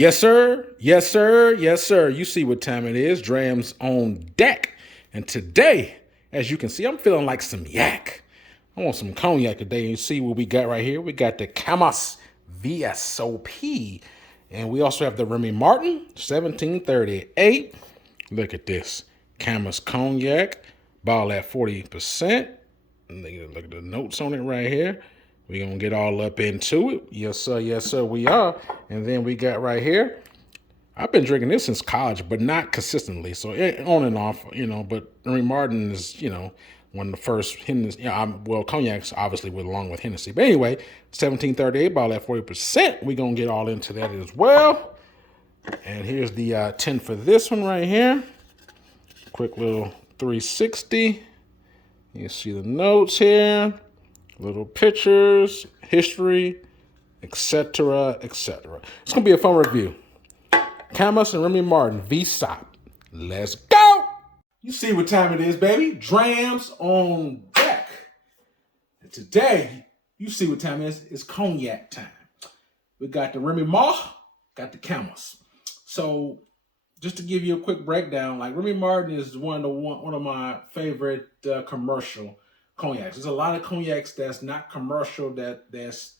Yes, sir. Yes, sir. Yes, sir. You see what time it is. Drams on deck. And today, as you can see, I'm feeling like some yak. I want some cognac today. And you see what we got right here. We got the Camus Vsop. And we also have the Remy Martin 1738. Look at this. Camus Cognac. Bottle at 40%. Look at the notes on it right here. We're going to get all up into it. Yes, sir. Yes, sir, we are. And then we got right here. I've been drinking this since college, but not consistently. So on and off, but Remy Martin is, one of the first Hennessy. Cognacs, obviously, along with Hennessy. But anyway, 1738 bottle at 40%. We're going to get all into that as well. And here's the 10 for this one right here. Quick little 360. You see the notes here, little pictures, history, etc., etc. It's going to be a fun review. Camus and Remy Martin, Vsop. Let's go! You see what time it is, baby. Drams on deck. And today, you see what time it is. It's cognac time. We got the Remy Martin, got the Camus. So, just to give you a quick breakdown, like Remy Martin is one of my favorite commercial cognacs. There's a lot of cognacs that's not commercial that's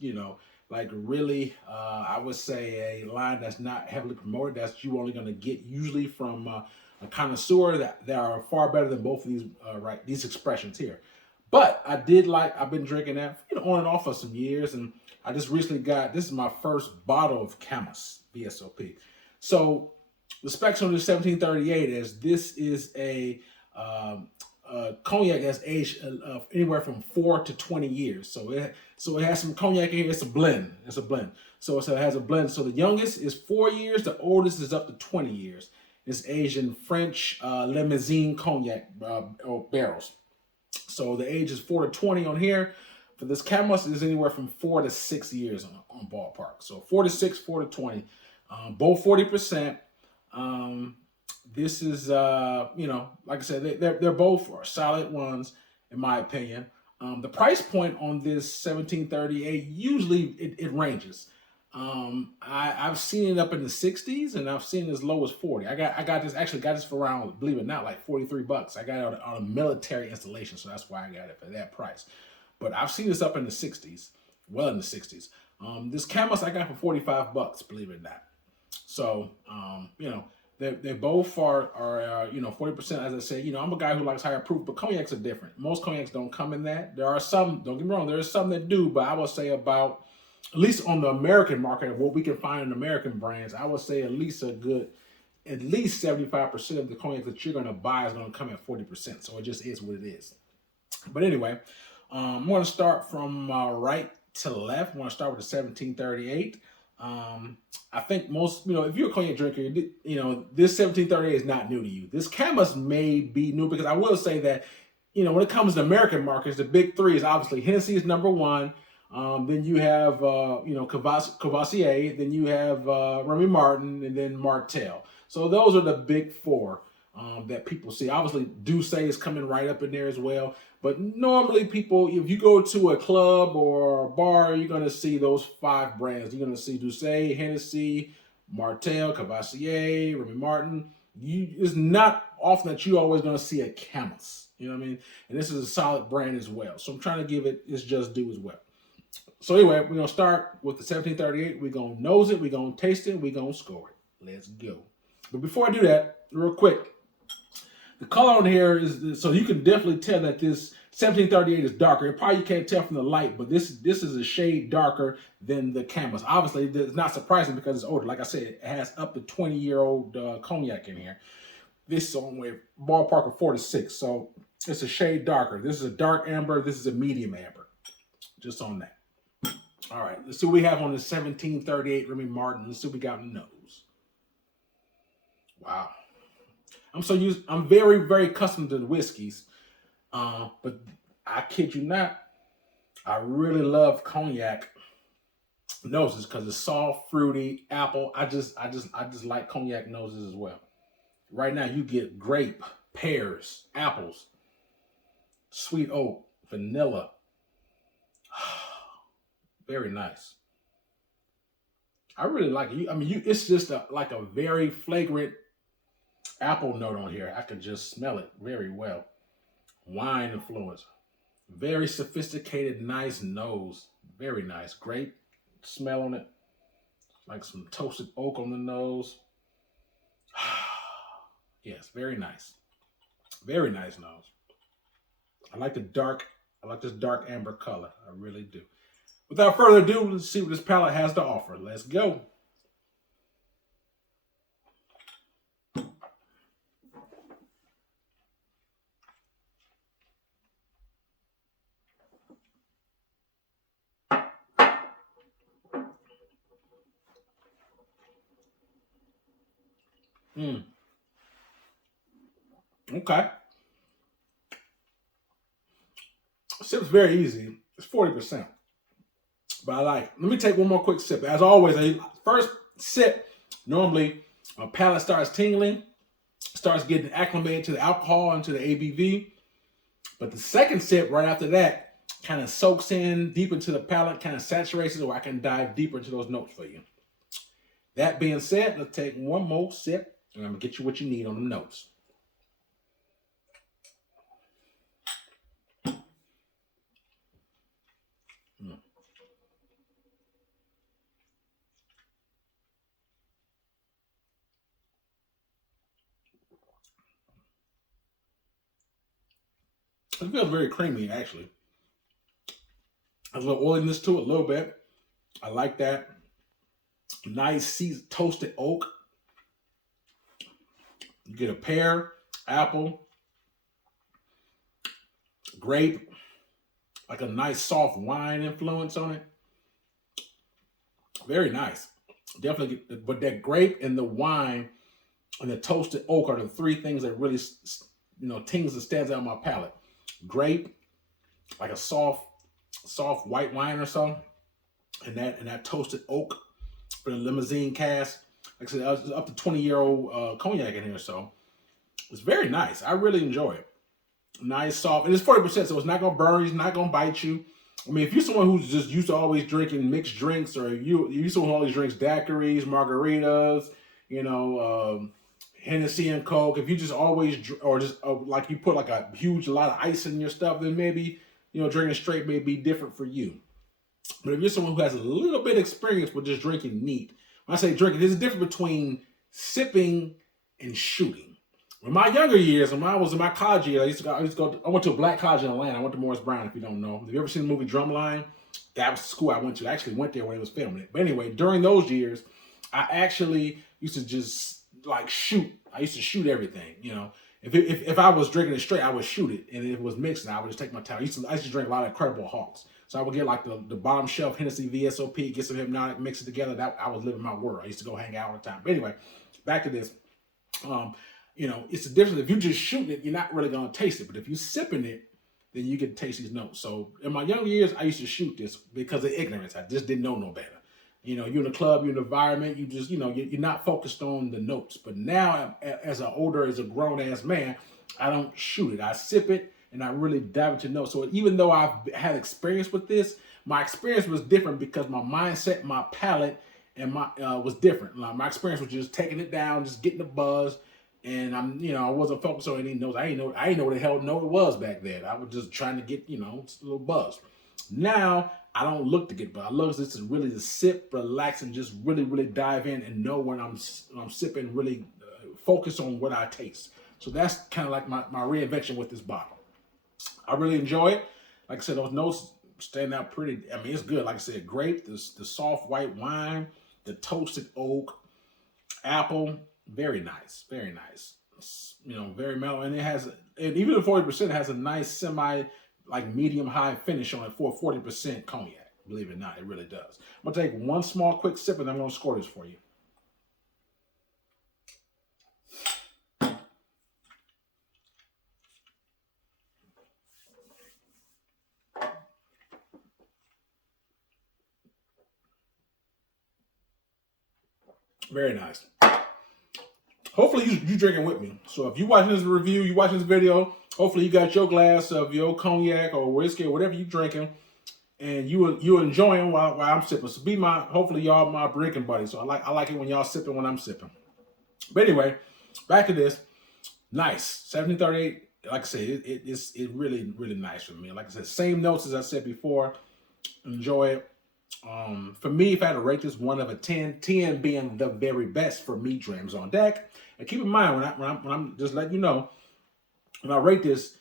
like really I would say a line that's not heavily promoted. That's you only going to get usually from a connoisseur that are far better than both of these expressions here. But I've been drinking that on and off for some years, and I just recently this is my first bottle of Camus VSOP. So the specs on the 1738 is this is a cognac that's aged anywhere from 4 to 20 years. So it has some cognac in here. It's a blend. So it has a blend. So the youngest is 4 years. The oldest is up to 20 years. It's aged in French Limousin cognac barrels. So the age is 4 to 20 on here. For this Camus is anywhere from 4 to 6 years on ballpark. So 4 to 6, 4 to 20. Both 40%. This is, like I said, they're both solid ones, in my opinion. The price point on this 1738, usually it ranges. I've seen it up in the 60s, and I've seen it as low as 40. I got this for around, believe it or not, like $43. I got it on a military installation, so that's why I got it for that price. But I've seen this up in the 60s, well in the 60s. This Camus I got for $45, believe it or not. So, they both are 40%. As I said, I'm a guy who likes higher proof, but cognacs are different. Most cognacs don't come in that. There are some, don't get me wrong, there are some that do, but I would say about, at least on the American market, what we can find in American brands, I would say at least 75% of the cognac that you're going to buy is going to come at 40%. So it just is what it is. But anyway, I'm going to start from right to left. I'm going to start with the 1738. I think most, if you're a cognac drinker, this 1738 is not new to you. This Camus may be new because I will say that, when it comes to American markets, the big three is obviously Hennessy is number one. Then you have, Courvoisier. Then you have Remy Martin, and then Martell. So those are the big four that people see. Obviously, Douce is coming right up in there as well. But normally people, if you go to a club or a bar, you're going to see those 5 brands. You're going to see Douce, Hennessy, Martell, Courvoisier, Remy Martin. It's not often that you're always going to see a Camus. You know what I mean? And this is a solid brand as well. So I'm trying to give it its just due as well. So anyway, we're going to start with the 1738. We're going to nose it. We're going to taste it. We're going to score it. Let's go. But before I do that, real quick, the color on here is, so you can definitely tell that this 1738 is darker. It probably can't tell from the light, but this is a shade darker than the Camus. Obviously, it's not surprising because it's older. Like I said, it has up to 20-year-old cognac in here. This is only ballpark of 4 to 6, so it's a shade darker. This is a dark amber. This is a medium amber. Just on that. All right, let's see what we have on the 1738 Remy Martin. Let's see what we got in the nose. Wow. I'm very, very accustomed to the whiskeys, but I kid you not, I really love cognac noses because it's soft, fruity, apple. I just like cognac noses as well. Right now, you get grape, pears, apples, sweet oak, vanilla. Very nice. I really like it. I mean, it's just like a very flagrant apple note on here. I can just smell it very well. Wine influence. Very sophisticated, nice nose. Very nice. Great smell on it. Like some toasted oak on the nose. Yes, very nice. Very nice nose. I like this dark amber color. I really do. Without further ado, let's see what this palette has to offer. Let's go. Okay. Sip's very easy. It's 40%. But I like it. Let me take one more quick sip. As always, first sip, normally my palate starts tingling, starts getting acclimated to the alcohol and to the ABV. But the second sip, right after that, kind of soaks in deep into the palate, kind of saturates it, so I can dive deeper into those notes for you. That being said, let's take one more sip, and I'm going to get you what you need on the notes. It feels very creamy, actually. There's a little oiliness to it, a little bit. I like that. Nice toasted oak. You get a pear, apple, grape, like a nice soft wine influence on it. Very nice. Definitely, but that grape and the wine and the toasted oak are the three things that really, things that stands out on my palate. Grape, like a soft white wine or so, and that toasted oak for the limousine cask. Like I said, it's up to 20-year-old cognac in here, so it's very nice. I really enjoy it. Nice, soft, and it's 40%, so it's not gonna burn you, it's not gonna bite you. I mean, if you're someone who's just used to always drinking mixed drinks, or you're someone who always drinks daiquiris, margaritas, Hennessy and Coke, if you just always, or just like you put like a huge lot of ice in your stuff, then maybe, drinking straight may be different for you. But if you're someone who has a little bit of experience with just drinking neat, when I say drinking, there's a difference between sipping and shooting. In my younger years, when I was in my college years, I went to a black college in Atlanta. I went to Morris Brown, if you don't know. Have you ever seen the movie Drumline? That was the school I went to. I actually went there when it was filming it. But anyway, during those years, I actually used to just shoot. I used to shoot everything, If I was drinking it straight, I would shoot it. And if it was mixed, I would just take my time. I used to drink a lot of Incredible Hawks. So I would get like the bottom shelf Hennessy VSOP, get some Hypnotic, mix it together. That I was living my world. I used to go hang out all the time. But anyway, back to this. It's the difference. If you just shooting it, you're not really gonna taste it. But if you sipping it, then you get to taste these notes. So in my younger years, I used to shoot this because of ignorance. I just didn't know no better. You're in a club, you're in an environment, you just, you're not focused on the notes. But now, as a grown-ass man, I don't shoot it. I sip it, and I really dive into notes. So even though I've had experience with this, my experience was different because my mindset, my palate, and was different. My experience was just taking it down, just getting the buzz, and I wasn't focused on any notes. I didn't know what the hell note it was back then. I was just trying to get, a little buzz. Now, I don't look to get, but I love this to really just sip, relax, and just really, really dive in and know when I'm sipping, really focus on what I taste. So that's kind of like my reinvention with this bottle. I really enjoy it. Like I said, those notes stand out pretty. I mean, it's good. Like I said, grape, the soft white wine, the toasted oak, apple, very nice, very nice. Very mellow, and even the 40% has a nice medium high finish on it for a 40% cognac. Believe it or not, it really does. I'm gonna take one small quick sip, and I'm gonna score this for you. Very nice. Hopefully you drinking with me. So if you watching this review, you watching this video, hopefully you got your glass of your cognac or whiskey or whatever you drinking, and you enjoying while I'm sipping. So be my hopefully y'all my drinking buddy. So I like it when y'all sipping when I'm sipping. But anyway, back to this. Nice 1738. Like I said, it's really really nice for me. Like I said, same notes as I said before. Enjoy it. For me, if I had to rate this 1 out of 10, 10 being the very best for me, Drams on deck. And keep in mind when I'm just letting you know, when I rate this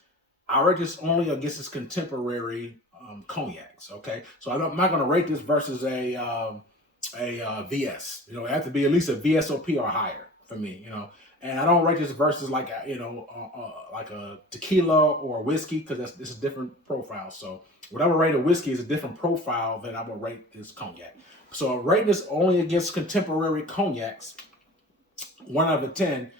only against its contemporary cognacs. Okay, so I'm not going to rate this versus a VS. You know, it has to be at least a VSOP or higher for me. You know, and I don't rate this versus like like a tequila or a whiskey because this is a different profile. So what I would rate a whiskey is a different profile than I would rate this cognac. So I'm rating this only against contemporary cognacs. 1 out of 10.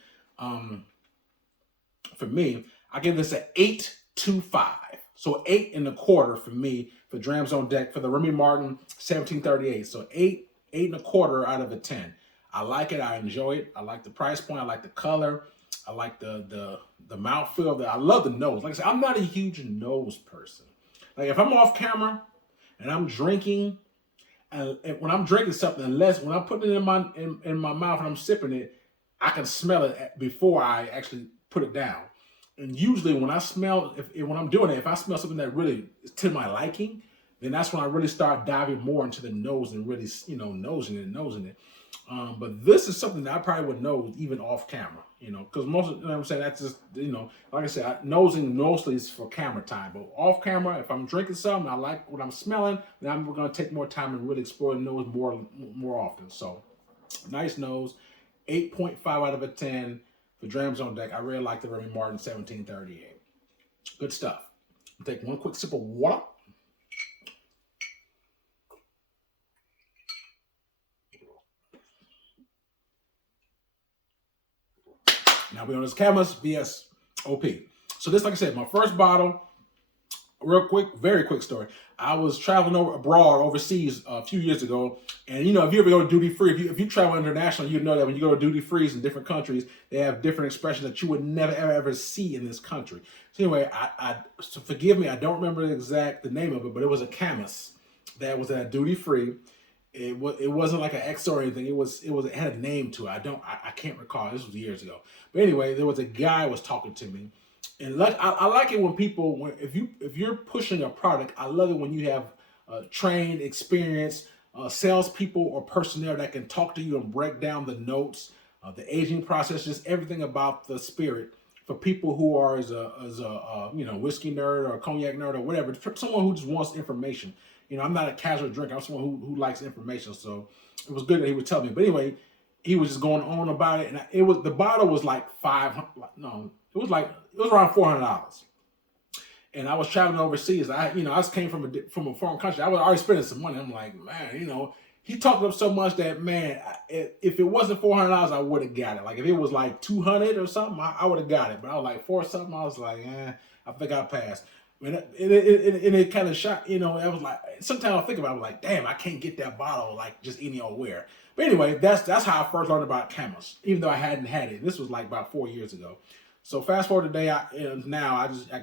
For me, I give this an 8.25. So 8.25 for me for Drams on deck for the Remy Martin 1738. So 8.25 out of a 10. I like it. I enjoy it. I like the price point. I like the color. I like the mouthfeel. I love the nose. Like I said, I'm not a huge nose person. Like if I'm off camera and I'm drinking, and when I'm drinking something, unless when I'm putting it in my mouth and I'm sipping it, I can smell it before I actually put it down. And usually when I smell, when I'm doing it, if I smell something that really is to my liking, then that's when I really start diving more into the nose and really, nosing it. But this is something that I probably would nose even off camera, because most of, what I'm saying, that's just, like I said, nosing mostly is for camera time. But off camera, if I'm drinking something, I like what I'm smelling, then I'm going to take more time and really explore the nose more often. So nice nose, 8.5 out of a 10 for Drams on deck. I really like the Remy Martin 1738. Good stuff. I'll take one quick sip of water. Now we're on this Camus Vsop. So this, like I said, my first bottle. Real quick, very quick story. I was traveling overseas a few years ago, and if you ever go to duty free, if you travel international, you know that when you go to duty frees in different countries, they have different expressions that you would never ever see in this country. So anyway, so forgive me, I don't remember the name of it, but it was a Camus that was at duty free. It wasn't like an X or anything. It had a name to it. I can't recall. This was years ago. But anyway, there was a guy who was talking to me. And I like it when people, if you're pushing a product, I love it when you have trained, experienced salespeople or personnel that can talk to you and break down the notes, the aging process, just everything about the spirit for people who are as a whiskey nerd or a cognac nerd or whatever, someone who just wants information. I'm not a casual drinker. I'm someone who likes information. So it was good that he would tell me. But anyway, he was just going on about it, and the bottle was like $500. No, it was around $400. And I was traveling overseas. I just came from a foreign country. I was already spending some money. I'm like, man, he talked up so much that, man, if it wasn't $400, I would have got it. Like if it was like $200 or something, I would have got it. But I was like $400 something. I was like, I think I'll pass. And it kind of shocked, I was like, sometimes I think about it, I'm like, damn, I can't get that bottle like just any old where. But anyway, that's how I first learned about Camus, even though I hadn't had it. This was like about 4 years ago. So fast forward today, I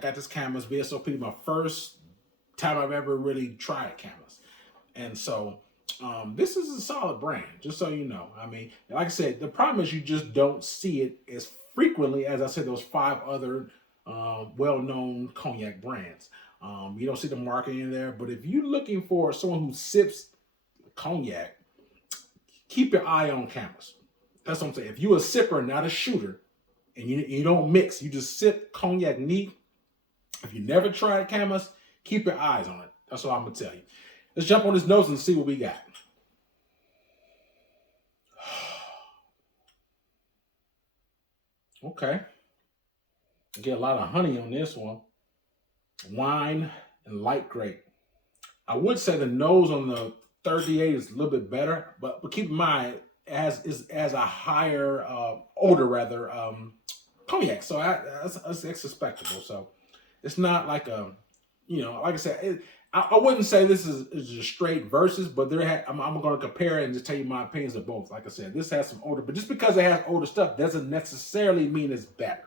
got this Camus Vsop, my first time I've ever really tried Camus. And so this is a solid brand, just so you know. I mean, like I said, the problem is you just don't see it as frequently as I said those 5 other well-known cognac brands. You don't see the marketing in there, but if you're looking for someone who sips cognac, keep your eye on Camus. That's what I'm saying. If you're a sipper, not a shooter, and you don't mix, you just sip cognac neat. If you never tried Camus, keep your eyes on it. That's what I'm gonna tell you. Let's jump on this nose and see what we got. Okay. Get a lot of honey on this one. Wine and light grape. I would say the nose on the 38 is a little bit better, but keep in mind it has a higher odor cognac. So that's expectable. So it's not like a, like I said, I wouldn't say this is just straight versus, but I'm going to compare it and just tell you my opinions of both. Like I said, this has some odor, but just because it has odor stuff doesn't necessarily mean it's better.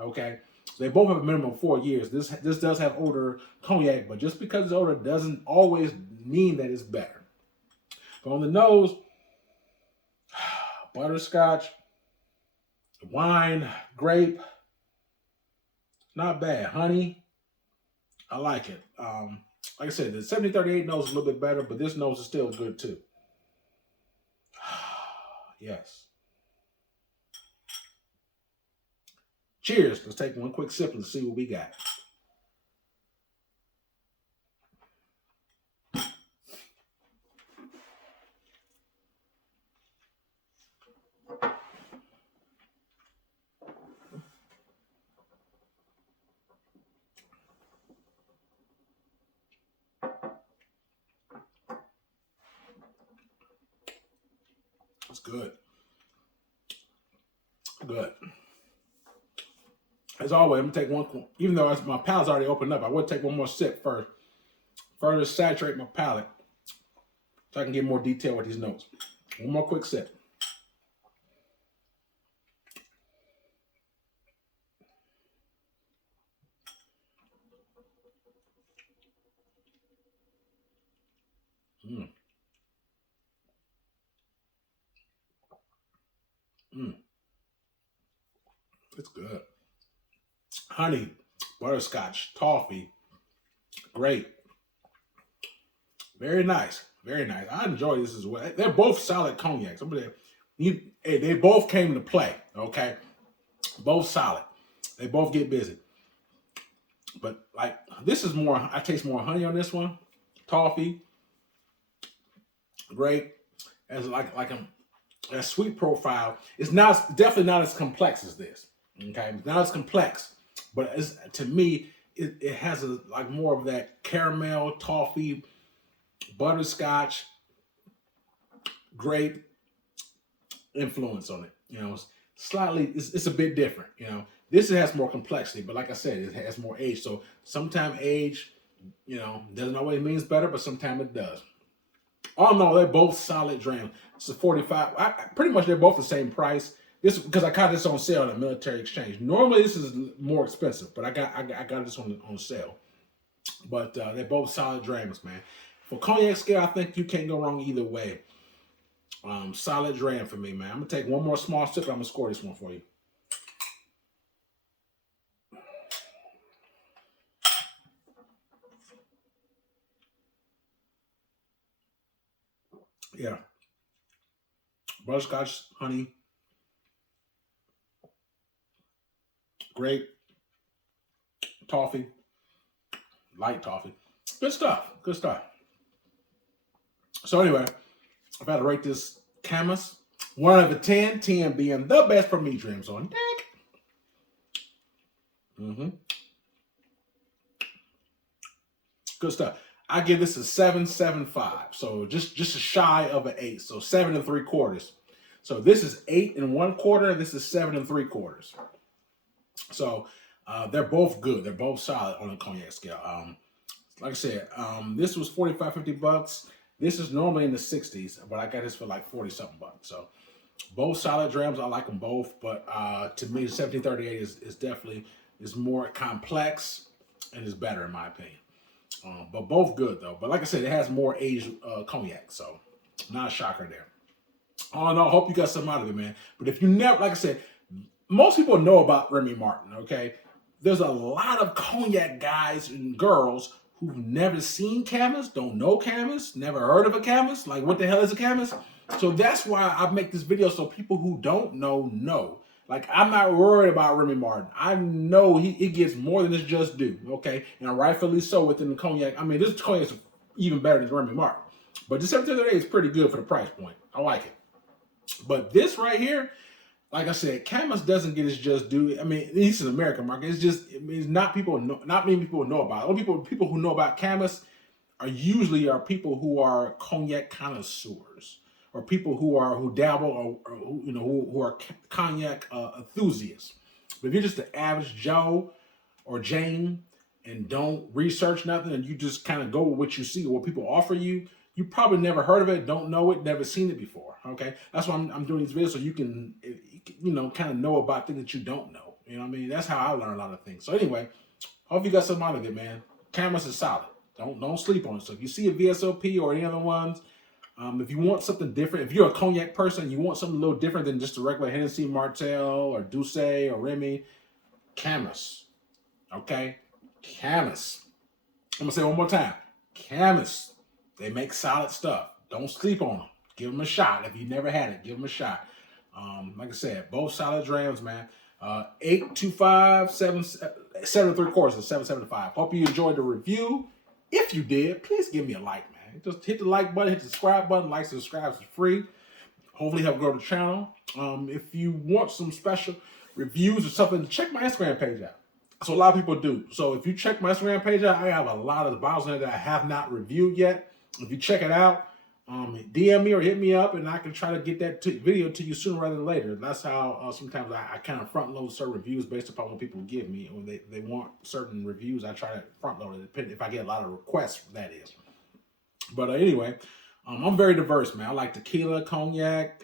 Okay. They both have a minimum of 4 years. This does have older cognac, but just because it's older doesn't always mean that it's better. But on the nose, butterscotch, wine, grape, not bad. Honey, I like it. Like I said, the 7038 nose is a little bit better, but this nose is still good too. Yes. Cheers. Let's take one quick sip and see what we got. It's good. Good. As always, I'm gonna take one, even though my palate's already opened up, I would take one more sip first. Further saturate my palate so I can get more detail with these notes. One more quick sip. Mm. Mm. It's good. Honey, butterscotch, toffee, great. Very nice. Very nice. I enjoy this as well. They're both solid cognacs. They both came to play, okay? Both solid. They both get busy. But like this is more, I taste more honey on this one. Toffee, great. As like a sweet profile. It's definitely not as complex as this. Okay, it's not as complex, but to me, it has like more of that caramel, toffee, butterscotch, grape influence on it. You know, it's a bit different. You know, this has more complexity, but like I said, it has more age. So sometimes age, you know, doesn't always means better, but sometimes it does. Oh no, they're both solid Drams. It's a 45. Pretty much they're both the same price. This because I got this on sale at a military exchange. Normally this is more expensive, but I got this on sale. But they're both solid Drams, man. For cognac scale, I think you can't go wrong either way. Solid Dram for me, man. I'm gonna take one more small sip. I'm gonna score this one for you. Yeah. Butterscotch, honey, grape, toffee, light toffee. Good stuff. Good stuff. So anyway, I've got to rate this Camus 1 out of 10, 10 being the best for me Drams on deck. Good stuff. I give this a 7.75. So just a shy of an 8. So 7 3/4. So this is 8 1/4. This is 7 3/4. So they're both good. They're both solid on the cognac scale. Like I said, this was $45-50. This is normally in the 60s, but I got this for like 40-something bucks. So both solid Drams. I like them both, but to me, the 1738 is definitely more complex and is better in my opinion. But both good though. But like I said, it has more aged cognac, so not a shocker there. Oh no, I hope you got something out of it, man. But if you never, like I said, most people know about Remy Martin, okay? There's a lot of cognac guys and girls who've never seen Camus, don't know Camus, never heard of a Camus. Like, what the hell is a Camus? So that's why I make this video so people who don't know. Like, I'm not worried about Remy Martin. I know he gets more than his just due, okay? And rightfully so within the cognac. I mean, this cognac is even better than Remy Martin. But the 1738 is pretty good for the price point. I like it. But this right here, like I said, Camus doesn't get his just due. I mean, at least in the American market, it's not many people know about it. Only people who know about Camus are usually people who are cognac connoisseurs or people who dabble or who are cognac enthusiasts. But if you're just the average Joe or Jane and don't research nothing and you just kind of go with what you see or what people offer you, you probably never heard of it, don't know it, never seen it before. Okay, that's why I'm doing these videos so you can kind of know about things that you don't know. You know what I mean? That's how I learn a lot of things. So anyway, hope you got something out of it, man. Camus is solid. Don't sleep on it. So if you see a VSOP or any other ones, if you want something different, if you're a cognac person, you want something a little different than just a regular Hennessy, Martell, or Douce, or Remy, Camus. Okay? Camus. I'm going to say it one more time. Camus. They make solid stuff. Don't sleep on them. Give them a shot. If you never had it, give them a shot. Like I said, both solid drams, man. 825, 7 3/4, and 775. Hope you enjoyed the review. If you did, please give me a like, man. Just hit the like button, hit the subscribe button. Like, subscribe is free. Hopefully help grow the channel. If you want some special reviews or something, check my Instagram page out. So a lot of people do. So if you check my Instagram page out, I have a lot of bottles in there that I have not reviewed yet. If you check it out, DM me or hit me up, and I can try to get that video to you sooner rather than later. That's how sometimes I kind of front load certain reviews based upon what people give me. When they want certain reviews, I try to front load it, depending if I get a lot of requests, that is. But anyway, I'm very diverse, man. I like tequila, cognac,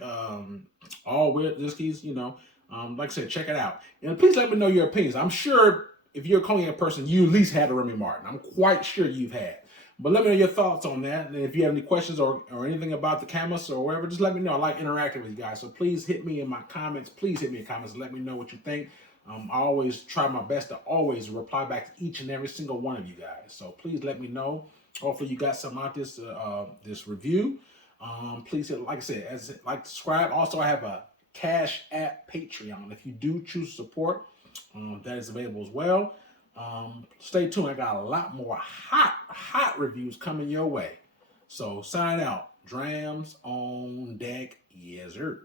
all whiskeys, you know. Like I said, check it out. And please let me know your opinions. I'm sure if you're a cognac person, you at least had a Remy Martin. I'm quite sure you've had. But let me know your thoughts on that. And if you have any questions or anything about the Camus or whatever, just let me know. I like interacting with you guys. So please hit me in my comments. Please hit me in comments and let me know what you think. I always try my best to always reply back to each and every single one of you guys. So please let me know. Hopefully you got something out this this review. Please hit, like I said, subscribe. Also, I have a Cash App Patreon. If you do choose to support, that is available as well. Stay tuned. I got a lot more hot reviews coming your way. So sign out. Drams on deck. Yes, sir.